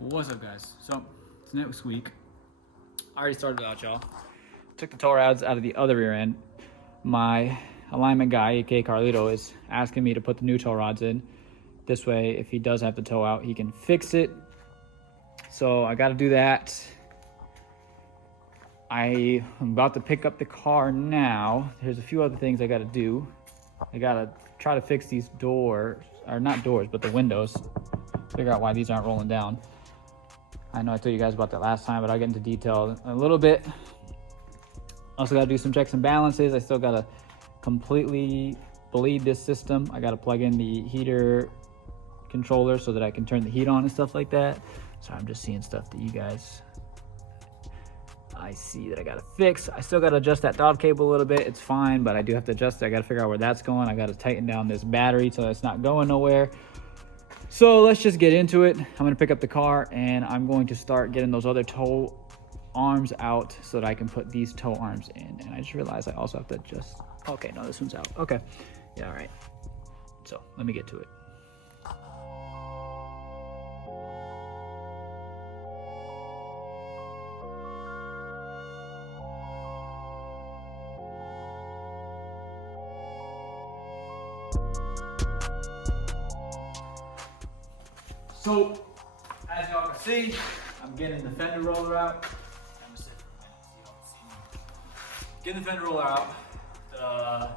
What's up, guys? So it's next week. I already started out, y'all. Took the tow rods out of the other rear end. My alignment guy, aka Carlito, is asking me to put the new tow rods in. This way, if he does have to tow out, he can fix it. So I got to do that. I am about to pick up the car now. There's a few other things I got to do. I got to try to fix these doors, or not doors, but the windows. Figure out why these aren't rolling down. I know I told you guys about that last time, but I'll get into detail a little bit. Also got to do some checks and balances. I still got to completely bleed this system. I got to plug in the heater controller so that I can turn the heat on and stuff like that. So I'm just seeing stuff that you guys, I see that I got to fix. I still got to adjust that dog cable a little bit. It's fine, but I do have to adjust it. I got to figure out where that's going. I got to tighten down this battery so it's not going nowhere. So let's just get into it. I'm gonna pick up the car and I'm going to start getting those other tow arms out so that I can put these tow arms in. And I just realized I also have to adjust. Okay, no, this one's out. Okay, yeah, all right. So let me get to it. So, as y'all can see, I'm getting the fender roller out. I'm gonna sit for a minute so y'all can see me. Getting the fender roller out. The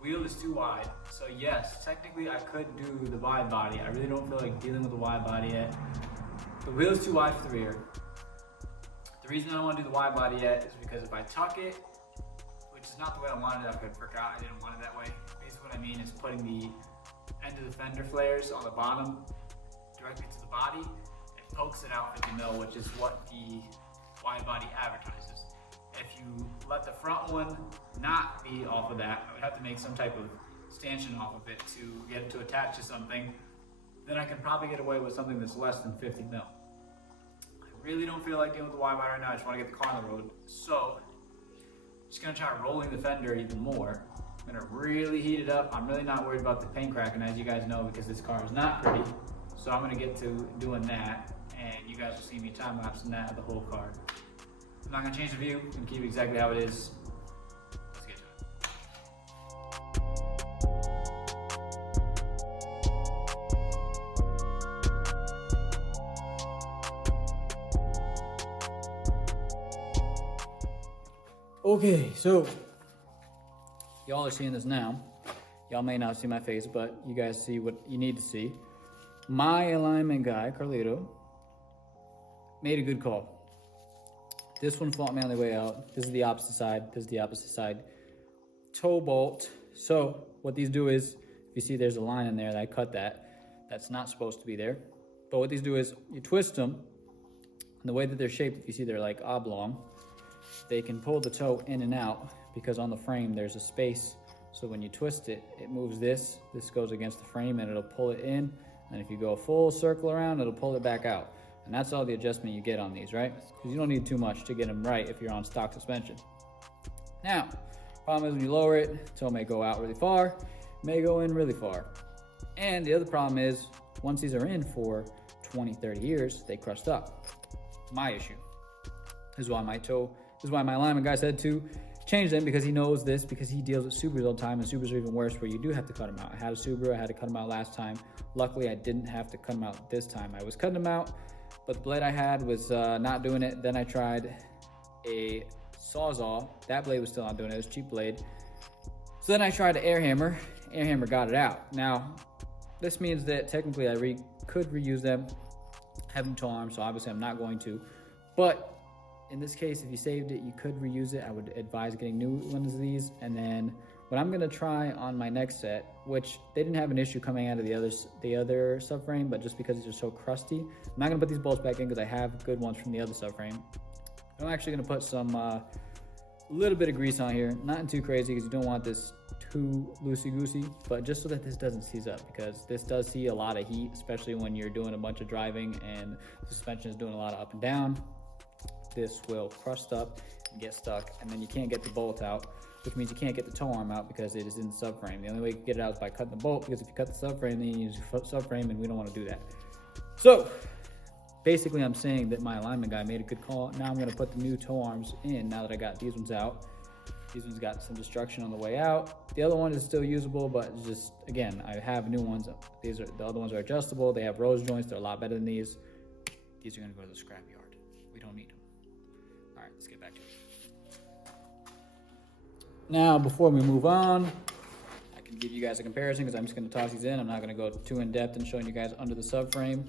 wheel is too wide. So yes, technically I could do the wide body. I really don't feel like dealing with the wide body yet. The wheel is too wide for the rear. The reason I don't want to do the wide body yet is because if I tuck it, which is not the way I wanted it, I forgot I didn't want it that way. Basically what I mean is putting the end of the fender flares on the bottom directly to the body, it pokes it out 50 mil, which is what the wide body advertises. If you let the front one not be off of that, I would have to make some type of stanchion off of it to get it to attach to something. Then I can probably get away with something that's less than 50 mil. I really don't feel like dealing with the wide body right now. I just want to get the car on the road. So I'm just gonna try rolling the fender even more. I'm gonna really heat it up. I'm really not worried about the paint cracking, as you guys know, because this car is not pretty. So I'm gonna get to doing that, and you guys will see me time-lapsing that of the whole car. I'm not gonna change the view, I'm gonna keep it exactly how it is. Let's get to it. Okay, so y'all are seeing this now. Y'all may not see my face, but you guys see what you need to see. My alignment guy, Carlito, made a good call. This one fought me on the way out. This is the opposite side. This is the opposite side. Toe bolt. So what these do is, if you see there's a line in there, I cut that. That's not supposed to be there. But what these do is, you twist them. And the way that they're shaped, if you see they're like oblong, they can pull the toe in and out because on the frame there's a space. So when you twist it, it moves this. This goes against the frame and it'll pull it in. And if you go a full circle around, it'll pull it back out. And that's all the adjustment you get on these, right? Because you don't need too much to get them right if you're on stock suspension. Now, problem is when you lower it, toe may go out really far, may go in really far. And the other problem is, once these are in for 20, 30 years, they crust up. My issue. This is why my alignment guy said to change them, because he knows this, because he deals with Subarus all the time, and Subarus are even worse where you do have to cut them out. I had a Subaru, I had to cut them out last time. Luckily, I didn't have to cut them out this time. I was cutting them out, but the blade I had was not doing it. Then I tried a Sawzall. That blade was still not doing it. It was a cheap blade. So then I tried an air hammer. Air hammer got it out. Now, this means that technically I could reuse them, have them tow arms, so obviously I'm not going to. But in this case, if you saved it, you could reuse it. I would advise getting new ones of these. And then what I'm gonna try on my next set, which they didn't have an issue coming out of the other subframe, but just because these are so crusty, I'm not gonna put these bolts back in because I have good ones from the other subframe. I'm actually gonna put some little bit of grease on here, not too crazy because you don't want this too loosey-goosey, but just so that this doesn't seize up, because this does see a lot of heat, especially when you're doing a bunch of driving and the suspension is doing a lot of up and down. This will crust up and get stuck, and then you can't get the bolt out, which means you can't get the tow arm out because it is in the subframe. The only way you can get it out is by cutting the bolt, because if you cut the subframe, then you use your subframe, and we don't want to do that. So basically I'm saying that my alignment guy made a good call. Now I'm gonna put the new toe arms in now that I got these ones out. These ones got some destruction on the way out. The other one is still usable, but just, again, I have new ones. The other ones are adjustable. They have rose joints. They're a lot better than these. These are gonna go to the scrap yard. We don't need them. All right, let's get back to it. Now, before we move on, I can give you guys a comparison because I'm just gonna toss these in. I'm not gonna go too in depth in showing you guys under the subframe.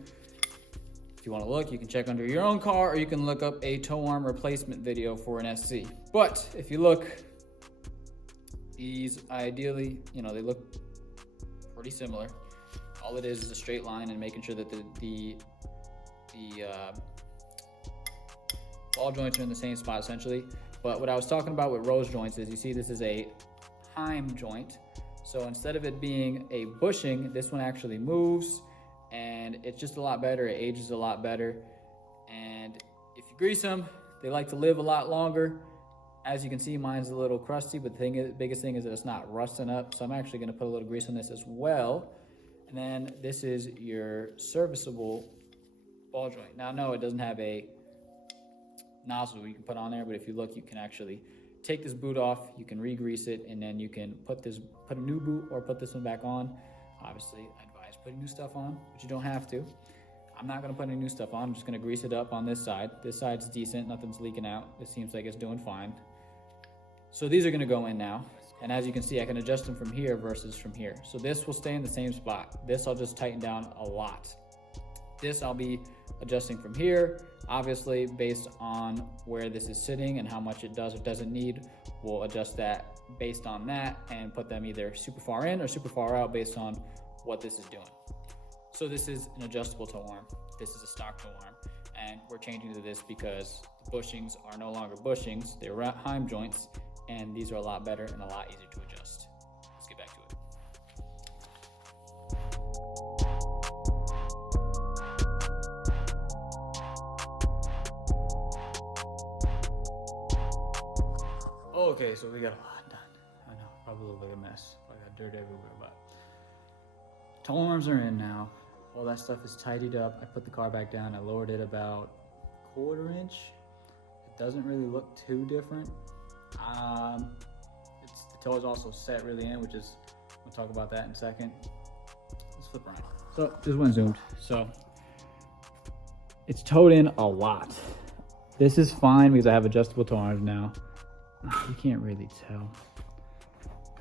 If you want to look, you can check under your own car, or you can look up a toe arm replacement video for an SC. But if you look, these ideally, they look pretty similar. All it is a straight line and making sure that the ball joints are in the same spot essentially. But what I was talking about with rose joints is, you see this is a Heim joint. So instead of it being a bushing, this one actually moves, and it's just a lot better. It ages a lot better. And if you grease them, they like to live a lot longer. As you can see, mine's a little crusty, but the biggest thing is that it's not rusting up. So I'm actually gonna put a little grease on this as well. And then this is your serviceable ball joint. Now, no, it doesn't have a nozzle you can put on there, but if you look, you can actually take this boot off, you can re-grease it, and then you can put a new boot or put this one back on. Obviously, I advise putting new stuff on, but you don't have to. I'm not gonna put any new stuff on. I'm just gonna grease it up on this side. This side's decent, nothing's leaking out. It seems like it's doing fine. So these are gonna go in now. And as you can see, I can adjust them from here versus from here. So this will stay in the same spot. This I'll just tighten down a lot. This I'll be adjusting from here. Obviously, based on where this is sitting and how much it does or doesn't need, we'll adjust that based on that and put them either super far in or super far out based on what this is doing. So this is an adjustable toe arm. This is a stock toe arm. And we're changing to this because the bushings are no longer bushings. They're Heim joints, and these are a lot better and a lot easier to adjust. Let's get back to it. Okay, so we got a lot done. I know, probably look like a mess. I got dirt everywhere, but toe arms are in now. All that stuff is tidied up. I put the car back down. I lowered it about 1/4 inch. It doesn't really look too different. The toe is also set really in, which is, we'll talk about that in a second. Let's flip around. So this one zoomed. So it's towed in a lot. This is fine because I have adjustable toe arms now. You can't really tell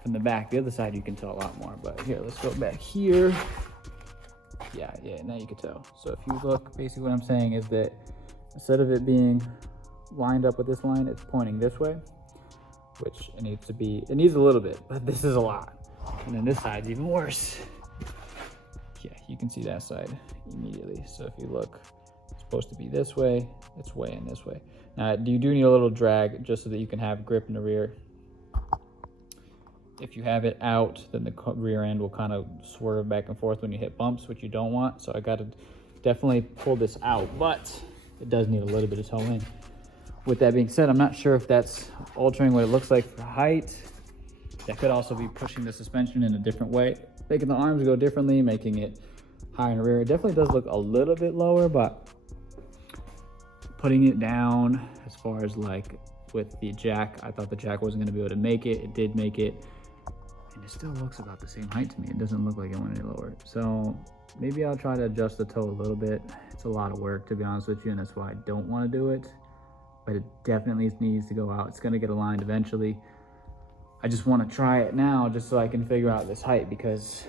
from the back. The other side you can tell a lot more, but here, let's go back here. Yeah, now you can tell. So if you look, basically what I'm saying is that instead of it being lined up with this line, it's pointing this way, which it needs to be. It needs a little bit, but this is a lot. And then this side's even worse. Yeah, you can see that side immediately. So if you look, it's supposed to be this way, it's way in this way. Now, you do need a little drag just so that you can have grip in the rear. If you have it out, then the rear end will kind of swerve back and forth when you hit bumps, which you don't want. So I got to definitely pull this out, but it does need a little bit of toe in. With that being said, I'm not sure if that's altering what it looks like for height. That could also be pushing the suspension in a different way, making the arms go differently, making it higher in the rear. It definitely does look a little bit lower, but putting it down as far as like with the jack, I thought the jack wasn't gonna be able to make it. It did make it. And it still looks about the same height to me. It doesn't look like it went any lower. So maybe I'll try to adjust the toe a little bit. It's a lot of work, to be honest with you, and that's why I don't want to do it. But it definitely needs to go out. It's going to get aligned eventually. I just want to try it now just so I can figure out this height, because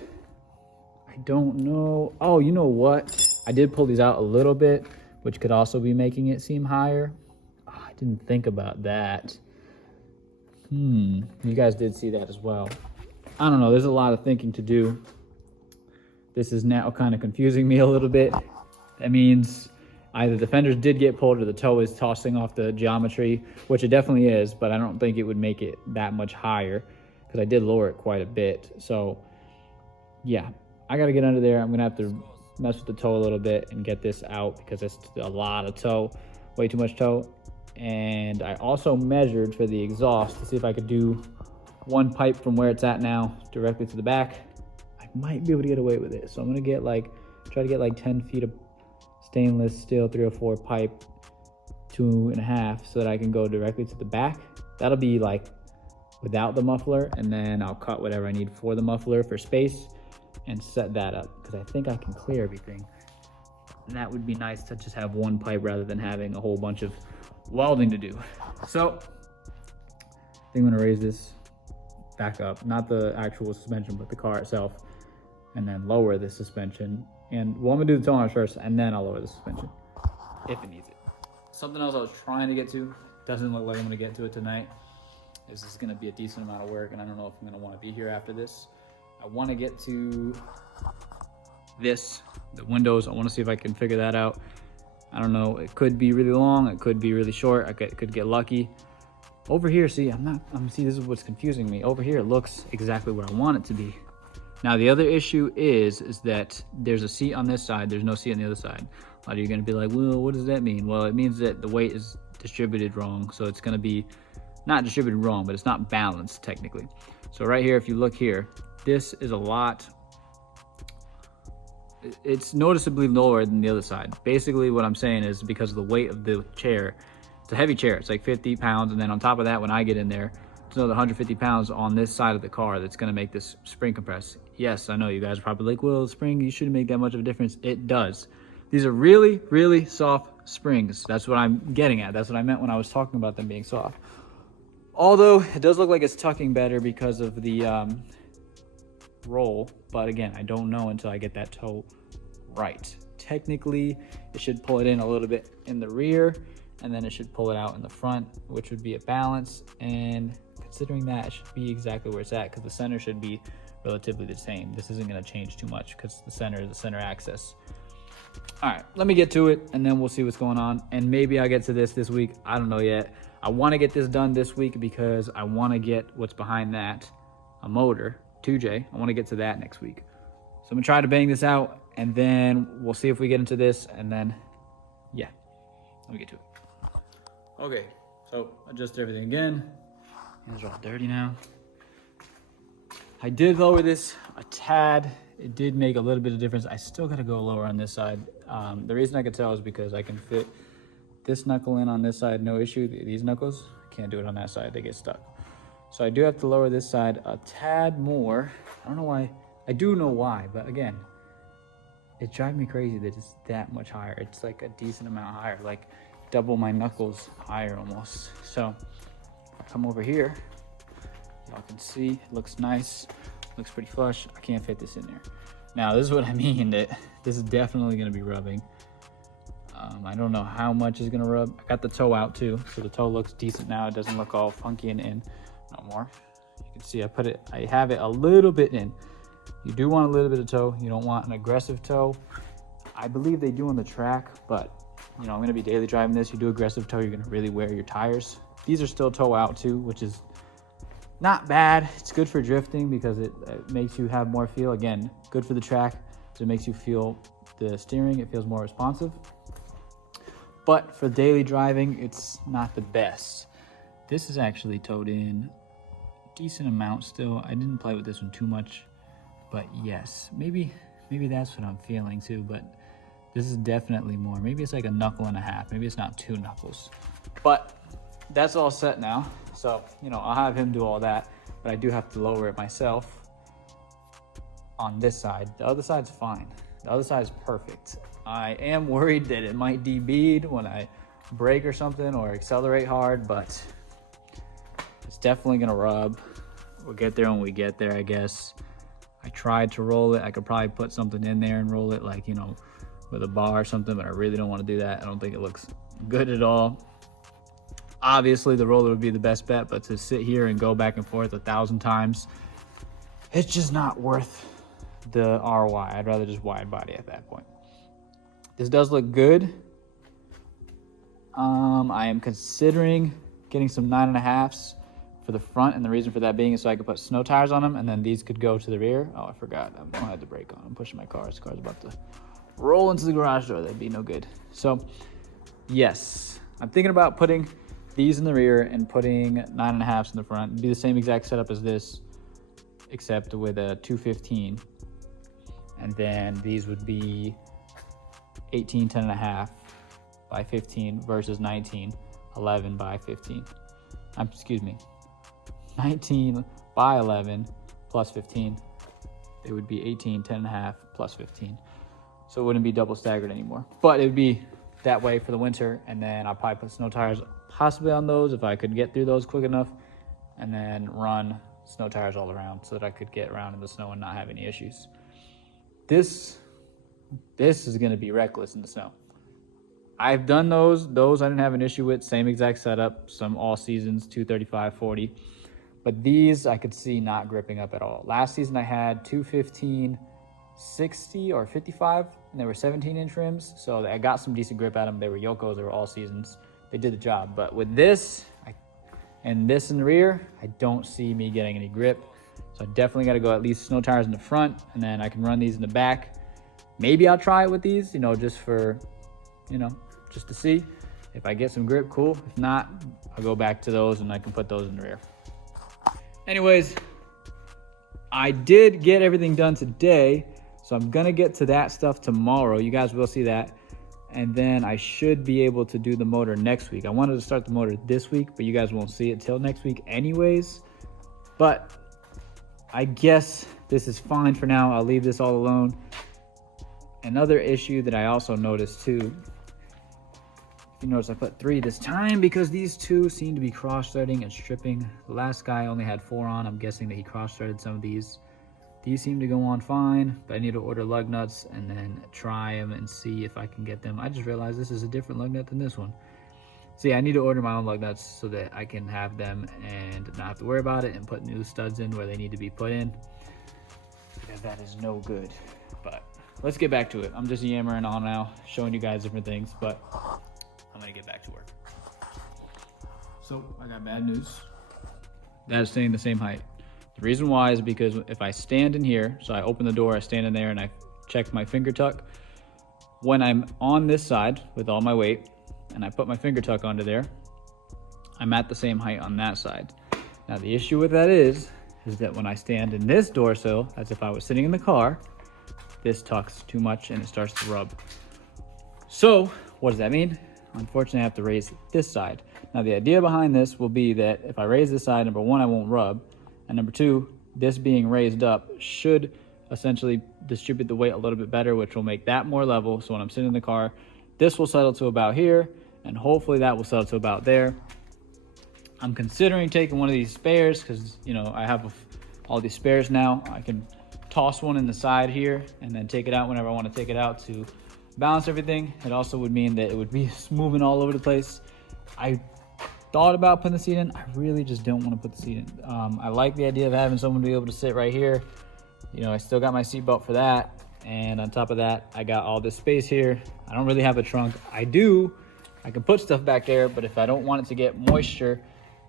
I don't know. Oh, you know what? I did pull these out a little bit, which could also be making it seem higher. Oh, I didn't think about that. You guys did see that as well. I don't know, there's a lot of thinking to do. This is now kind of confusing me a little bit. That means either the fenders did get pulled or the toe is tossing off the geometry, which it definitely is, but I don't think it would make it that much higher because I did lower it quite a bit. So yeah, I got to get under there. I'm going to have to mess with the toe a little bit and get this out because it's a lot of toe, way too much toe. And I also measured for the exhaust to see if I could do one pipe from where it's at now directly to the back. I might be able to get away with it. So I'm gonna get try to get like 10 feet of stainless steel 304 pipe 2.5 so that I can go directly to the back. That'll be like without the muffler, and then I'll cut whatever I need for the muffler for space and set that up, because I think I can clear everything. And that would be nice to just have one pipe rather than having a whole bunch of welding to do. So I think I'm gonna raise this back up, not the actual suspension, but the car itself, and then lower the suspension. And well, I'm gonna do the towing first, and then I'll lower the suspension if it needs it. Something else I was trying to get to, doesn't look like I'm gonna get to it tonight. This is gonna be a decent amount of work, and I don't know if I'm gonna wanna be here after this. I wanna get to this, the windows. I wanna see if I can figure that out. I don't know, it could be really long, it could be really short, I could get lucky. Over here, see, see, this is what's confusing me. Over here, it looks exactly where I want it to be. Now, the other issue is that there's a seat on this side, there's no seat on the other side. A lot of you are gonna be like, well, what does that mean? Well, it means that the weight is distributed wrong, so it's gonna be not distributed wrong, but it's not balanced technically. So right here, if you look here, this is a lot, it's noticeably lower than the other side. Basically what I'm saying is because of the weight of the chair, it's a heavy chair, it's like 50 pounds. And then on top of that, when I get in there, it's another 150 pounds on this side of the car that's gonna make this spring compress. Yes, I know you guys are probably like, well, spring, you shouldn't make that much of a difference. It does. These are really, really soft springs. That's what I'm getting at. That's what I meant when I was talking about them being soft. Although it does look like it's tucking better because of the roll, but again, I don't know until I get that toe right. Technically, it should pull it in a little bit in the rear, and then it should pull it out in the front, which would be a balance. And considering that, it should be exactly where it's at, because the center should be relatively the same. This isn't going to change too much because the center is the center axis. All right, let me get to it, and then we'll see what's going on. And maybe I'll get to this week. I don't know yet. I want to get this done this week because I want to get what's behind that, a motor, 2J. I want to get to that next week. So I'm gonna try to bang this out, and then we'll see if we get into this, and then, yeah, let me get to it. Okay, so adjust everything again. Hands are all dirty now. I did lower this a tad. It did make a little bit of difference. I still gotta go lower on this side. The reason I could tell is because I can fit this knuckle in on this side, no issue. These knuckles, can't do it on that side, they get stuck. So I do have to lower this side a tad more. I don't know why, I do know why, but again, it drives me crazy that it's that much higher. It's like a decent amount higher, like double my knuckles higher almost. So come over here, y'all can see, it looks nice, looks pretty flush. I can't fit this in there. Now this is what I mean, that this is definitely gonna be rubbing. I don't know how much is gonna rub. I got the toe out too, so the toe looks decent now. It doesn't look all funky and in no more. You can see I have it a little bit in. You do want a little bit of toe. You don't want an aggressive toe. I believe they do on the track, but you know, I'm gonna be daily driving this. You do aggressive toe, you're gonna really wear your tires. These are still toe out too, which is not bad. It's good for drifting because it makes you have more feel. Again, good for the track, so it makes you feel the steering, it feels more responsive. But for daily driving, it's not the best. This is actually towed in a decent amount still. I didn't play with this one too much, but yes, maybe that's what I'm feeling too, but this is definitely more. Maybe it's like a knuckle and a half. Maybe it's not 2 knuckles, but that's all set now. So, you know, I'll have him do all that, but I do have to lower it myself on this side. The other side's fine. The other side is perfect. I am worried that it might debead when I brake or something or accelerate hard, but it's definitely gonna rub. We'll get there when we get there, I guess. I tried to roll it. I could probably put something in there and roll it, like, you know, with a bar or something, but I really don't want to do that. I don't think it looks good at all. Obviously the roller would be the best bet, but to sit here and go back and forth 1,000 times, it's just not worth the ROI. I'd rather just wide body at that point. This does look good. I am considering getting some 9.5s for the front, and the reason for that being is so I could put snow tires on them, and then these could go to the rear. Oh, I forgot. I don't have the brake on. I'm pushing my car. This car's about to roll into the garage door. That'd be no good. So, yes, I'm thinking about putting these in the rear and putting 9.5s in the front. It'd be the same exact setup as this, except with a 215. And then these would be 18, 10.5 by 15 versus 19, 11 by 15. Excuse me, 19 by 11 plus 15. It would be 18, 10.5 plus 15. So it wouldn't be double staggered anymore. But it would be that way for the winter. And then I'll probably put snow tires possibly on those if I could get through those quick enough. And then run snow tires all around so that I could get around in the snow and not have any issues. This is going to be reckless in the snow. I've done those I didn't have an issue with, same exact setup, some all seasons, 235, 40. But these I could see not gripping up at all. Last season I had 215, 60 or 55, and they were 17-inch rims. So I got some decent grip at them. They were Yokos, they were all seasons. They did the job. But with this, and this in the rear, I don't see me getting any grip. So I definitely got to go at least snow tires in the front, and then I can run these in the back. Maybe I'll try it with these, just for, just to see. If I get some grip, cool. If not, I'll go back to those and I can put those in the rear. Anyways, I did get everything done today, so I'm gonna get to that stuff tomorrow. You guys will see that. And then I should be able to do the motor next week. I wanted to start the motor this week, but you guys won't see it till next week anyways. But I guess this is fine for now. I'll leave this all alone. Another issue that I also noticed too, you notice I put 3 this time because these 2 seem to be cross-threading and stripping. The last guy only had 4 on. I'm guessing that he cross-threaded some of these. These seem to go on fine, but I need to order lug nuts and then try them and see if I can get them. I just realized this is a different lug nut than this one. So yeah, I need to order my own lug nuts so that I can have them and not have to worry about it and put new studs in where they need to be put in, because that is no good. But let's get back to it. I'm just yammering on now, showing you guys different things, but I'm gonna get back to work. So I got bad news. That is staying the same height. The reason why is because if I stand in here, so I open the door, I stand in there and I check my finger tuck. When I'm on this side with all my weight and I put my finger tuck onto there, I'm at the same height on that side. Now the issue with that is that when I stand in this door sill, as if I was sitting in the car, this tucks too much and it starts to rub. So what does that mean? Unfortunately, I have to raise this side. Now the idea behind this will be that if I raise this side, number 1, I won't rub. And number 2, this being raised up should essentially distribute the weight a little bit better, which will make that more level. So when I'm sitting in the car, this will settle to about here, and hopefully that will settle to about there. I'm considering taking one of these spares because, I have all these spares now. I can toss one in the side here and then take it out whenever I want to take it out to balance everything. It also would mean that it would be moving all over the place. I thought about putting the seat in. I really just don't want to put the seat in. I like the idea of having someone be able to sit right here. I still got my seat belt for that. And on top of that, I got all this space here. I don't really have a trunk. I can put stuff back there, but if I don't want it to get moisture,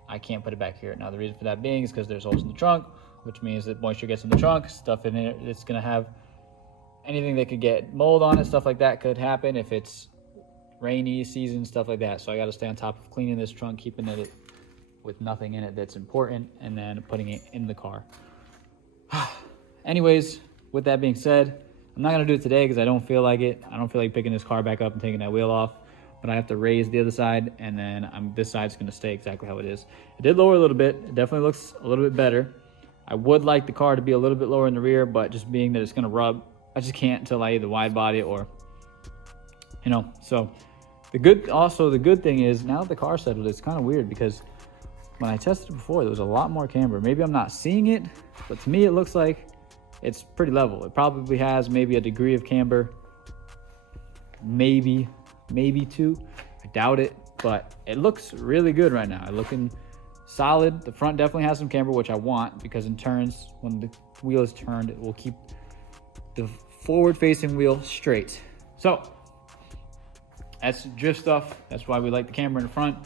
I can't put it back here. Now, the reason for that being is because there's holes in the trunk, which means that moisture gets in the trunk, stuff in it, it's gonna have anything that could get mold on it, stuff like that could happen if it's rainy season, stuff like that. So I got to stay on top of cleaning this trunk, keeping it with nothing in it that's important, and then putting it in the car. Anyways, with that being said, I'm not going to do it today because I don't feel like it. I don't feel like picking this car back up and taking that wheel off, but I have to raise the other side, and then this side's going to stay exactly how it is. It did lower a little bit. It definitely looks a little bit better. I would like the car to be a little bit lower in the rear, but just being that it's going to rub, I just can't until I either wide body or, so the good thing is now that the car settled, it's kind of weird because when I tested it before, there was a lot more camber. Maybe I'm not seeing it, but to me, it looks like it's pretty level. It probably has maybe a degree of camber, maybe 2. I doubt it, but it looks really good right now. It's looking solid. The front definitely has some camber, which I want because in turns, when the wheel is turned, it will keep the forward-facing wheel straight. So that's drift stuff. That's why we like the camber in the front.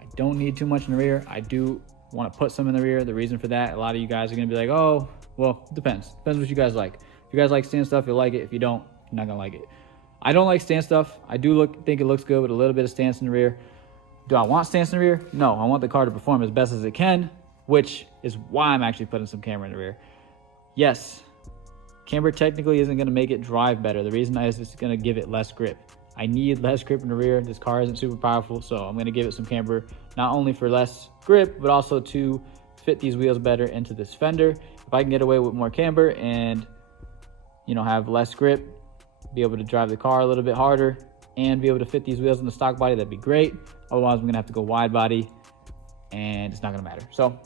I don't need too much in the rear. I do want to put some in the rear. The reason for that, a lot of you guys are going to be like, oh, well, it depends. Depends what you guys like. If you guys like stand stuff, you'll like it. If you don't, you're not going to like it. I don't like stand stuff. I do think it looks good with a little bit of stance in the rear. Do I want stance in the rear? No, I want the car to perform as best as it can, which is why I'm actually putting some camera in the rear. Yes, Camber technically isn't going to make it drive better. The reason is it's going to give it less grip. I need less grip in the rear. This car isn't super powerful, so I'm going to give it some camber, not only for less grip, but also to fit these wheels better into this fender. If I can get away with more camber and, you know, have less grip, be able to drive the car a little bit harder, and be able to fit these wheels in the stock body, that'd be great. Otherwise, I'm going to have to go wide body, and it's not going to matter. So,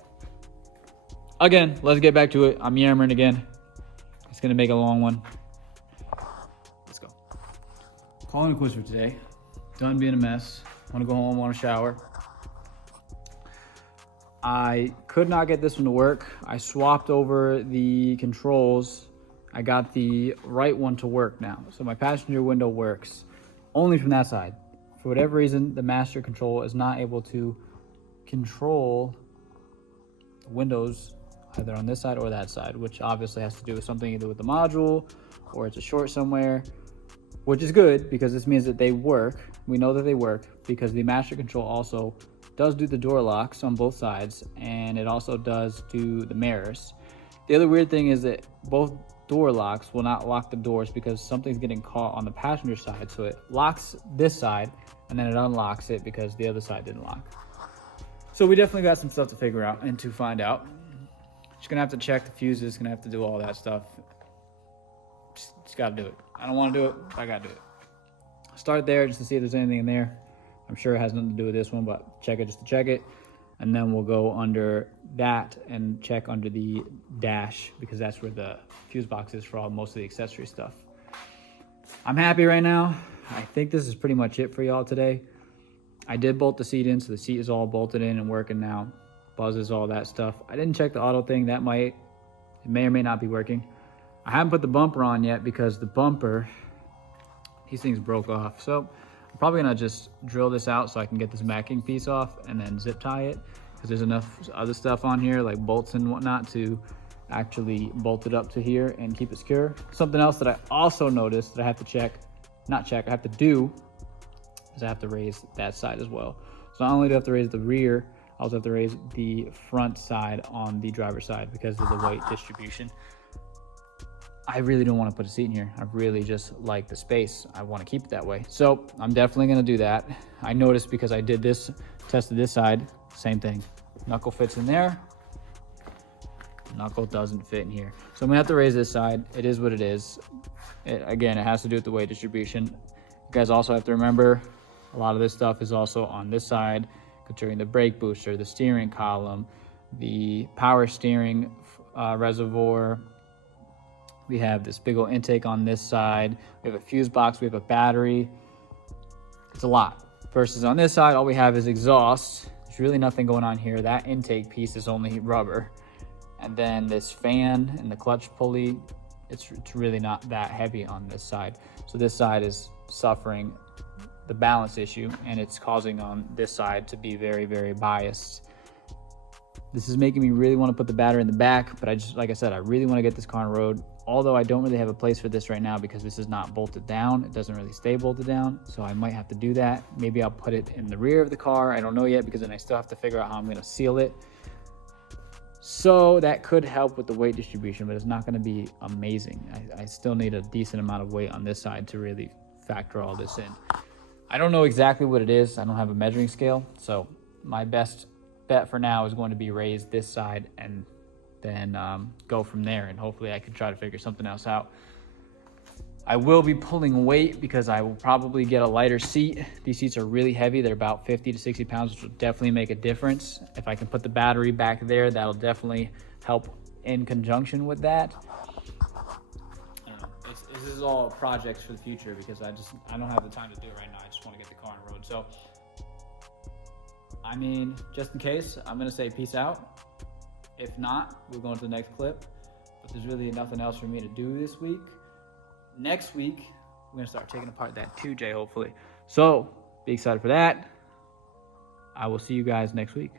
again, let's get back to it. I'm yammering again. It's going to make a long one. Let's go. Calling it quits for today. Done being a mess. Want to go home, want to shower. I could not get this one to work. I swapped over the controls. I got the right one to work now. So my passenger window works only from that side. For whatever reason, the master control is not able to control the windows either on this side or that side, which obviously has to do with something either with the module or it's a short somewhere, which is good because this means that they work. We know that they work because the master control also does do the door locks on both sides, and it also does do the mirrors. The other weird thing is that both door locks will not lock the doors because something's getting caught on the passenger side, so it locks this side and then it unlocks it because the other side didn't lock. So we definitely got some stuff to figure out and to find out. Just gonna have to check the fuses, gonna have to do all that stuff. Just gotta do it. I don't want to do it, but I gotta do it. Start there just to see if there's anything in there. I'm sure it has nothing to do with this one, but check it just to check it. And then we'll go under that and check under the dash because that's where the fuse box is for most of the accessory stuff. I'm happy right now. I think this is pretty much it for y'all today. I did bolt the seat in, so the seat is all bolted in and working now. Buzzes, all that stuff. I didn't check the auto thing. It may or may not be working. I haven't put the bumper on yet because the bumper, these things broke off. So I'm probably gonna just drill this out so I can get this backing piece off and then zip tie it because there's enough other stuff on here like bolts and whatnot to actually bolt it up to here and keep it secure. Something else that I also noticed that I have to I have to do is I have to raise that side as well. So not only do I have to raise the rear, I also have to raise the front side on the driver's side because of the weight distribution. I really don't want to put a seat in here. I really just like the space. I want to keep it that way. So I'm definitely going to do that. I noticed because I did this, tested this side, same thing. Knuckle fits in there. Knuckle doesn't fit in here. So I'm going to have to raise this side. It is what it is. Again, it has to do with the weight distribution. You guys also have to remember a lot of this stuff is also on this side, considering the brake booster, the steering column, the power steering reservoir. We have this big old intake on this side. We have a fuse box, we have a battery. It's a lot. Versus on this side, all we have is exhaust. There's really nothing going on here. That intake piece is only rubber. And then this fan and the clutch pulley, it's really not that heavy on this side. So this side is suffering the balance issue, and it's causing on this side to be very, very biased. This is making me really want to put the battery in the back, but like I said, I really want to get this car on the road. Although I don't really have a place for this right now because this is not bolted down. It doesn't really stay bolted down, so I might have to do that. Maybe I'll put it in the rear of the car. I don't know yet because then I still have to figure out how I'm going to seal it. So that could help with the weight distribution, but it's not going to be amazing. I still need a decent amount of weight on this side to really factor all this in. I don't know exactly what it is. I don't have a measuring scale, so my best bet for now is going to be raise this side and then go from there, and hopefully I can try to figure something else out. I will be pulling weight because I will probably get a lighter seat. These seats are really heavy. They're about 50 to 60 pounds, which will definitely make a difference. If I can put the battery back there, that'll definitely help in conjunction with that. This is all projects for the future because I don't have the time to do it right now. I just want to get the car on the road. So, I mean, just in case, I'm going to say peace out. If not, we'll go into the next clip. But there's really nothing else for me to do this week. Next week, we're going to start taking apart that 2J, hopefully. So, be excited for that. I will see you guys next week.